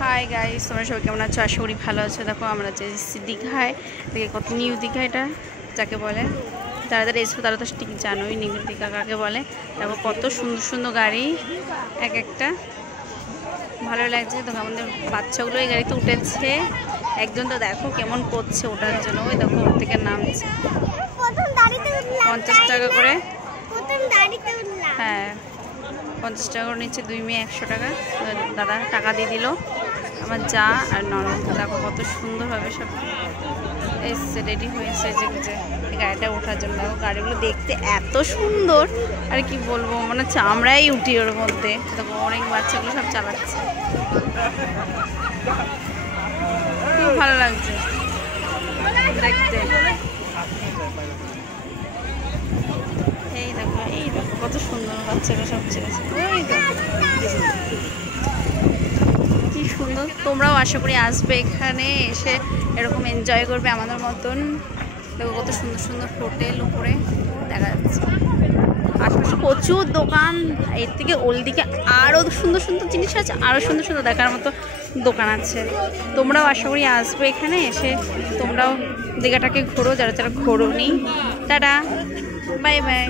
Hi guys, তোমরা সবাই কেমন আছো? আশা করি ভালো আছো। দেখো আমরা যে দীঘায়, দেখে কত নিউ দীঘা এটা যাকে বলে, যারা যারা এসো তারা তো ঠিক জানোই নিউ দীঘা কাকে বলে। দেখো কত সুন্দর সুন্দর গাড়ি, এক একটা ভালো লাগছে। দেখো আমাদের বাচ্চাগুলো এই গাড়িতে উঠেছে, একজন তো দেখো কেমন করছে ওঠার জন্য, ওই দেখো ওর থেকে নামছে। 50 টাকা করে, হ্যাঁ 50 টাকা করে নিচ্ছে, 2 মেয়ে 100 টাকা। দাদা টাকা দিয়ে দিল আমার যা আর ননদ। দেখো কত সুন্দরভাবে সব এসছে, রেডি হয়েছে যে গাড়িটা ওঠার জন্য। দেখো গাড়িগুলো দেখতে এত সুন্দর, আর কি বলবো, মনে হচ্ছে আমরাই উঠি ওর মধ্যে। দেখো অনেক বাচ্চাগুলো সব চালাচ্ছে, খুব ভালো লাগছে দেখতে। এই দেখো কত সুন্দর বাচ্চারা সব ছেড়েছে, কি সুন্দর। তোমরাও আশা করি আসবে এখানে, এসে এরকম এনজয় করবে আমাদের মতন। দেখো কত সুন্দর সুন্দর হোটেল উপরে দেখা যাচ্ছে, আশেপাশে প্রচুর দোকান। এর থেকে ওল দিকে আরও সুন্দর সুন্দর জিনিস আছে, আরও সুন্দর সুন্দর দেখার মতো দোকান আছে। তোমরাও আশা করি আসবে এখানে, এসে তোমরাও দীঘাটাকে ঘোরো যারা যারা ঘোরোনি। Tata, bye bye.